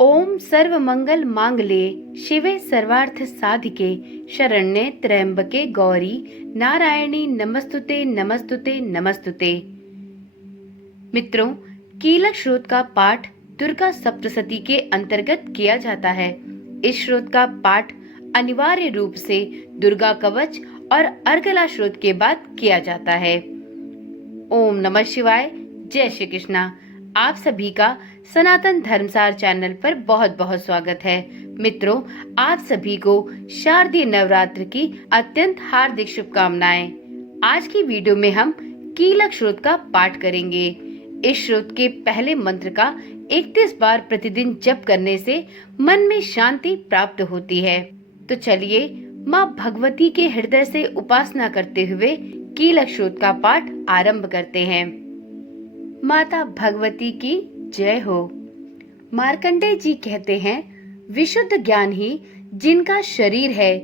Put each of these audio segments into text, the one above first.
ओम सर्व मंगल मांगल्ये शिवे सर्वार्थ साधिके शरण्ये त्र्यंबके गौरी नारायणी नमस्तुते नमस्तुते नमस्तुते। मित्रों, कीलक श्रोत का पाठ दुर्गा सप्तशती के अंतर्गत किया जाता है। इस श्रोत का पाठ अनिवार्य रूप से दुर्गा कवच और अर्गला श्रोत के बाद किया जाता है। ओम नमः शिवाय। जय श्री कृष्णा। आप सभी का सनातन धर्मसार चैनल पर बहुत बहुत स्वागत है। मित्रों, आप सभी को शारदीय नवरात्र की अत्यंत हार्दिक शुभकामनाएं। आज की वीडियो में हम कीलक श्रोत का पाठ करेंगे। इस श्रोत के पहले मंत्र का 31 बार प्रतिदिन जप करने से मन में शांति प्राप्त होती है। तो चलिए माँ भगवती के हृदय से उपासना करते हुए कीलक श्रोत का पाठ आरंभ करते हैं। माता भगवती की जय हो। मार्कंडेय जी कहते हैं, विशुद्ध ज्ञान ही जिनका शरीर है,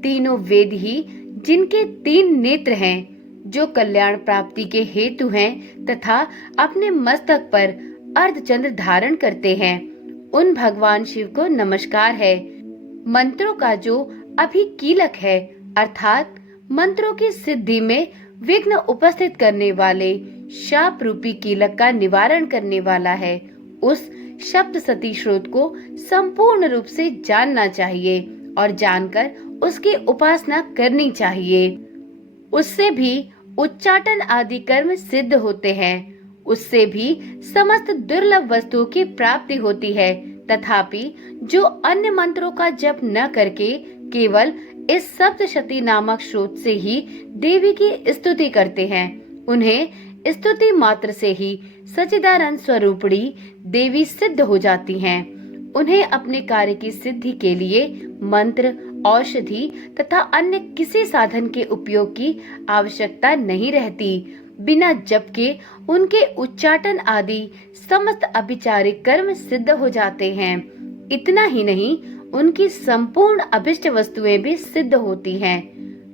तीनों वेद ही जिनके 3 नेत्र हैं, जो कल्याण प्राप्ति के हेतु हैं तथा अपने मस्तक पर अर्धचंद्र धारण करते हैं, उन भगवान शिव को नमस्कार है। मंत्रों का जो अभी कीलक है, अर्थात मंत्रों की सिद्धि में विघ्न उपस्थित करने वाले शाप रूपी कीलक का निवारण करने वाला है, उस सप्तशती श्रोत को संपूर्ण रूप से जानना चाहिए और जानकर उसकी उपासना करनी चाहिए। उससे भी उच्चाटन आदि कर्म सिद्ध होते हैं, उससे भी समस्त दुर्लभ वस्तुओं की प्राप्ति होती है। तथापि जो अन्य मंत्रों का जप न करके केवल इस सप्तशती नामक श्रोत से ही देवी की स्तुति करते हैं, उन्हें स्तुति मात्र से ही सच्चिदानंद स्वरूपणी देवी सिद्ध हो जाती हैं। उन्हें अपने कार्य की सिद्धि के लिए मंत्र, औषधि तथा अन्य किसी साधन के उपयोग की आवश्यकता नहीं रहती। बिना जप के उनके उच्चाटन आदि समस्त अभिचारिक कर्म सिद्ध हो जाते हैं। इतना ही नहीं, उनकी संपूर्ण अभिष्ट वस्तुएं भी सिद्ध होती हैं।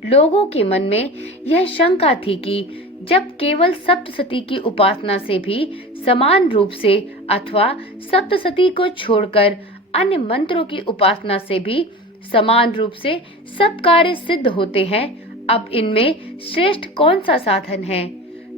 लोगों के मन में यह शंका थी कि जब केवल सप्तशती की उपासना से भी समान रूप से अथवा सप्तशती को छोड़कर अन्य मंत्रों की उपासना से भी समान रूप से सब कार्य सिद्ध होते हैं, अब इनमें श्रेष्ठ कौन सा साधन है?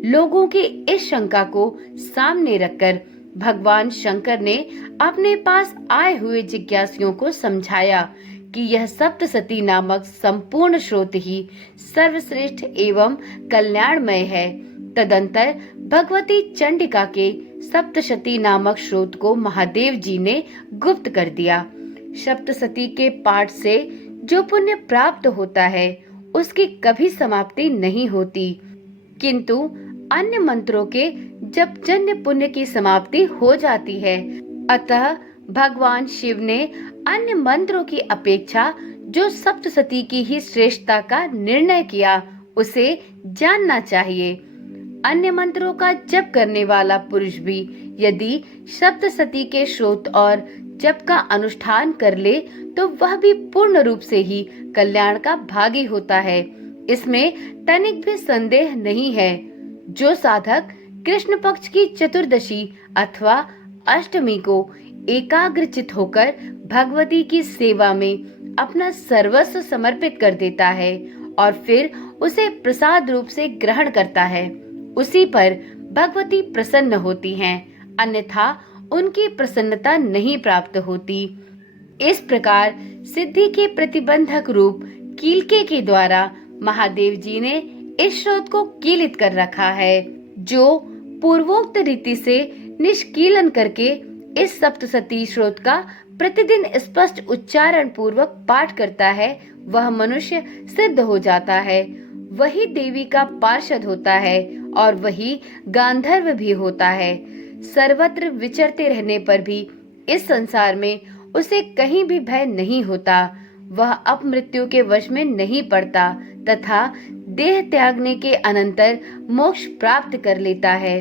लोगों की इस शंका को सामने रखकर भगवान शंकर ने अपने पास आए हुए जिज्ञासुओं को समझाया कि यह सप्तशती नामक संपूर्ण श्रोत ही सर्वश्रेष्ठ एवं कल्याणमय है। तदंतर भगवती चंडिका के सप्तशती नामक श्रोत को महादेव जी ने गुप्त कर दिया। सप्तशती के पाठ से जो पुण्य प्राप्त होता है, उसकी कभी समाप्ति नहीं होती, किंतु अन्य मंत्रों के जप जन्य पुण्य की समाप्ति हो जाती है। अतः भगवान शिव ने अन्य मंत्रों की अपेक्षा जो सप्तशती की ही श्रेष्ठता का निर्णय किया, उसे जानना चाहिए। अन्य मंत्रों का जप करने वाला पुरुष भी यदि सप्तशती के श्रोत और जप का अनुष्ठान कर ले, तो वह भी पूर्ण रूप से ही कल्याण का भागी होता है। इसमें तनिक भी संदेह नहीं है। जो साधक कृष्ण पक्ष की चतुर्दशी अथवा अष्टमी को एकाग्रचित होकर भगवती की सेवा में अपना सर्वस्व समर्पित कर देता है और फिर उसे प्रसाद रूप से ग्रहण करता है, उसी पर भगवती प्रसन्न होती हैं, अन्यथा उनकी प्रसन्नता नहीं प्राप्त होती। इस प्रकार सिद्धि के प्रतिबंधक रूप कीलके के द्वारा महादेव जी ने इस श्रोत को कीलित कर रखा है। जो पूर्वोक्त रीति से निष्कीलन करके इस सप्तशती श्रोत का प्रतिदिन स्पष्ट उच्चारण पूर्वक पाठ करता है, वह मनुष्य सिद्ध हो जाता है, वही देवी का पार्षद होता है और वही गांधर्व भी होता है। सर्वत्र विचरते रहने पर भी इस संसार में उसे कहीं भी भय नहीं होता। वह अपमृत्यु के वश में नहीं पड़ता तथा देह त्यागने के अनंतर मोक्ष प्राप्त कर लेता है।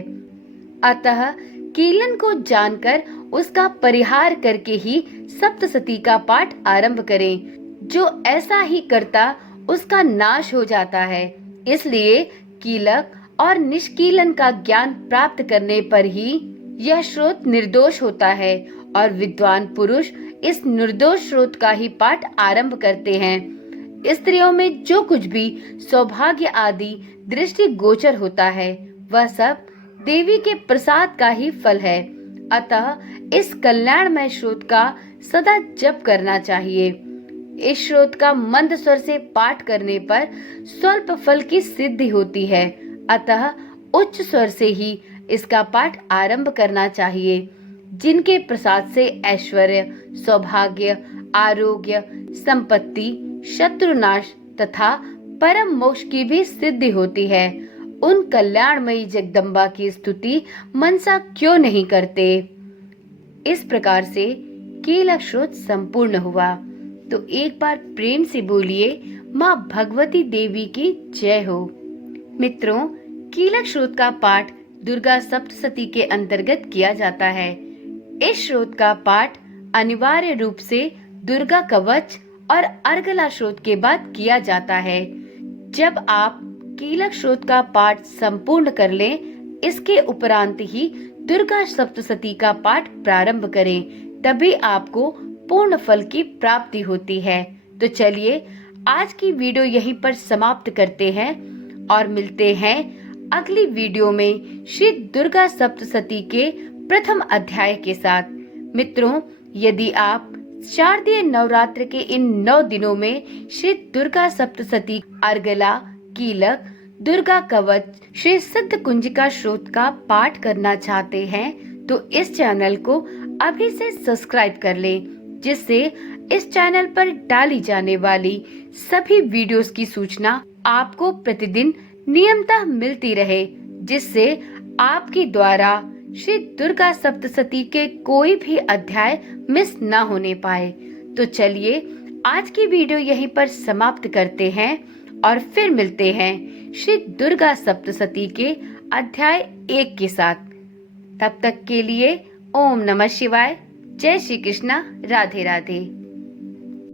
अतः कीलन को जानकर उसका परिहार करके ही सप्तशती का पाठ आरंभ करें। जो ऐसा ही करता, उसका नाश हो जाता है। इसलिए कीलक और निष्कीलन का ज्ञान प्राप्त करने पर ही यह श्रोत निर्दोष होता है और विद्वान पुरुष इस निर्दोष स्रोत का ही पाठ आरंभ करते हैं। स्त्रियों में जो कुछ भी सौभाग्य आदि दृष्टि गोचर होता है वह सब देवी के प्रसाद का ही फल है। अतः इस कल्याणमय स्रोत का सदा जप करना चाहिए। इस स्रोत का मंद स्वर से पाठ करने पर स्वल्प फल की सिद्धि होती है। अतः उच्च स्वर से ही इसका पाठ आरंभ करना चाहिए। जिनके प्रसाद से ऐश्वर्य, सौभाग्य, आरोग्य, संपत्ति, शत्रुनाश तथा परम मोक्ष की भी सिद्धि होती है, उन कल्याणमयी जगदम्बा की स्तुति मनसा क्यों नहीं करते। इस प्रकार से कीलक स्रोत संपूर्ण हुआ। तो एक बार प्रेम से बोलिए माँ भगवती देवी की जय हो। मित्रों, कीलक स्रोत का पाठ दुर्गा सप्तशती के अंतर्गत किया जाता है। इस स्रोत का पाठ अनिवार्य रूप से दुर्गा कवच और अर्गला स्रोत के बाद किया जाता है। जब आप कीलक स्रोत का पाठ संपूर्ण कर लें, इसके उपरांत ही दुर्गा सप्तशती का पाठ प्रारंभ करें, तभी आपको पूर्ण फल की प्राप्ति होती है। तो चलिए आज की वीडियो यहीं पर समाप्त करते हैं और मिलते हैं अगली वीडियो में श्री दुर्गा सप्तशती के प्रथम अध्याय के साथ। मित्रों, यदि आप शारदीय नवरात्र के इन 9 दिनों में श्री दुर्गा सप्तशती, अर्गला, कीलक, दुर्गा कवच, श्री सिद्ध कुंजिका स्रोत का पाठ करना चाहते हैं तो इस चैनल को अभी से सब्सक्राइब कर लें, जिससे इस चैनल पर डाली जाने वाली सभी वीडियोस की सूचना आपको प्रतिदिन नियमतः मिलती रहे, जिससे आपके द्वारा श्री दुर्गा सप्तशती के कोई भी अध्याय मिस न होने पाए। तो चलिए आज की वीडियो यहीं पर समाप्त करते हैं और फिर मिलते हैं श्री दुर्गा सप्तशती के अध्याय 1 के साथ। तब तक के लिए ओम नमः शिवाय, जय श्री कृष्णा, राधे राधे।